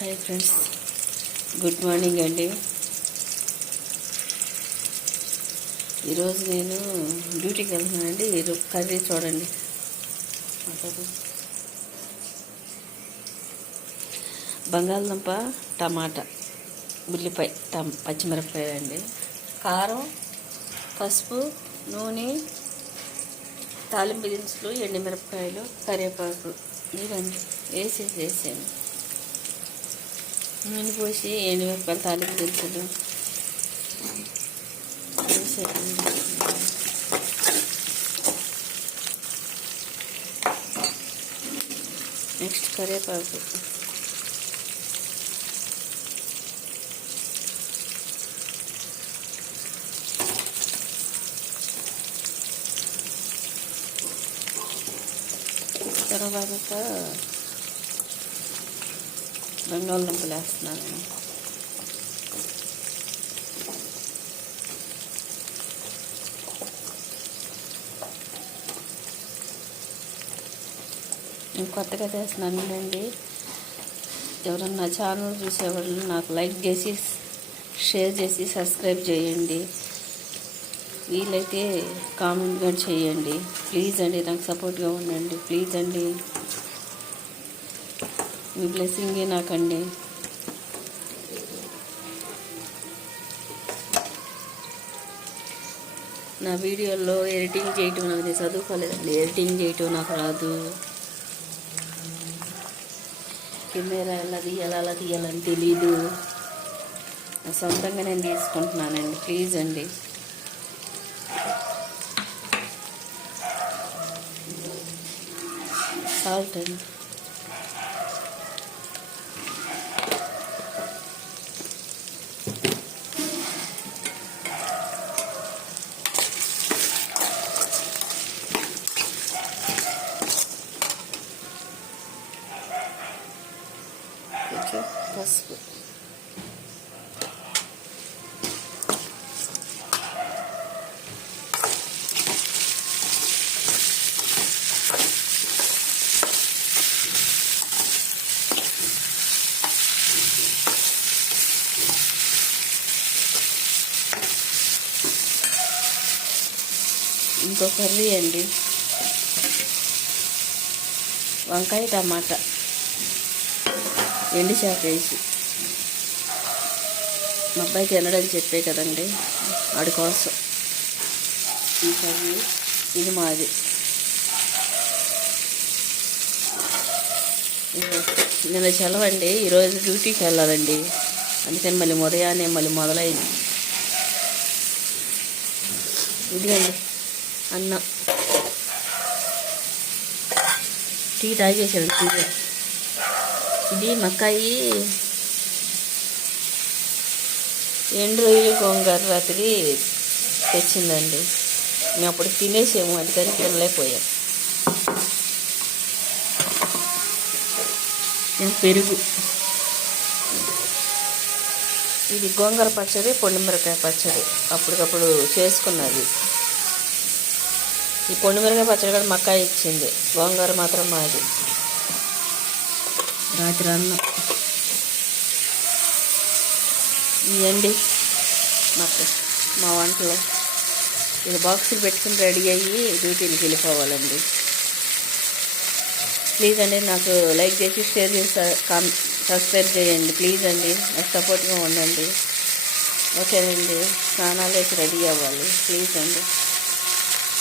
Hi friends, good morning అండి. ఈరోజు నేను డ్యూటీకి వెళ్తున్నానండి. ఈరోజు కర్రీ చూడండి. బంగాళదుంప, టమాటా, ఉల్లిపాయ, పచ్చిమిరపకాయ అండి, కారం, పసుపు, నూనె, తాలింపు దినుసులు, ఎండుమిరపకాయలు, కరివేపాకు ఇవన్నీ వేసాను. నూనె పోసి ఎండుమిరపకాయలు, తాలింపు దినుసులు వేసేయండి. నెక్స్ట్ కరివేపాకు, తర్వాత బంగాళదుంపలు వేస్తున్నాను. నేను కొత్తగా చేస్తున్నాను అండి. ఎవరన్నా ఛానల్ చూసేవాళ్ళు నాకు లైక్ చేసి, షేర్ చేసి, సబ్స్క్రైబ్ చేయండి. వీలైతే కామెంట్ కూడా చేయండి. ప్లీజ్ అండి, నాకు సపోర్ట్గా ఉండండి. ప్లీజ్ అండి, మీ బ్లెస్సింగే నాకండి. నా వీడియోలో ఎడిటింగ్ చేయటం నాకు చదువుకోలేదండి. ఎడిటింగ్ చేయటం నాకు రాదు. కెమెరా ఎలా తీయాలని తెలీదు. సొంతంగా నేను తీసుకుంటున్నానండి. ప్లీజ్ అండి. సాల్ట్ అండి, కొంచెం పసుపు, ఇంకో కర్రీ అండి, వంకాయ, టమాటా, ఎండు చేప వేసి. మా అబ్బాయి తినడని చెప్పే కదండి, వాడి కోసం ఈ కర్రీ. ఇది మాది. నిన్న సెలవండి, ఈరోజు డ్యూటీకి వెళ్ళాలండి. అందుకని మళ్ళీ ఉదయాన్నే మొదలైంది. ఇదిగండి అన్నం. టీ తాగేసాడు. ఇది మక్కాయి, ఎండు రొయ్యలు, గోంగూర రాత్రి తెచ్చిందండి. మేము అప్పుడు తినేసాము, అందుకని తినలేకపోయాం. పెరుగు. ఇది గోంగూర పచ్చడి, పొండిమిరకాయ పచ్చడి అప్పటికప్పుడు చేసుకున్నది. ఈ పొండిమిరకాయ పచ్చడి కూడా మక్కాయి ఇచ్చింది, గోంగూర మాత్రం మాది. రాత్రి అన్నం. ఇవ్వండి మా వంటలో. ఇది బాక్సులు పెట్టుకుని రెడీ అయ్యి డ్యూటీకి వెళ్ళిపోవాలండి. ప్లీజ్ అండి, నాకు లైక్ చేసి, షేర్ చేసి, సబ్స్క్రైబ్ చేయండి. ప్లీజ్ అండి, నాకు సపోర్ట్గా ఉండండి. ఓకేనండి, స్నానాలు వేసి రెడీ అవ్వాలి. ప్లీజ్ అండి.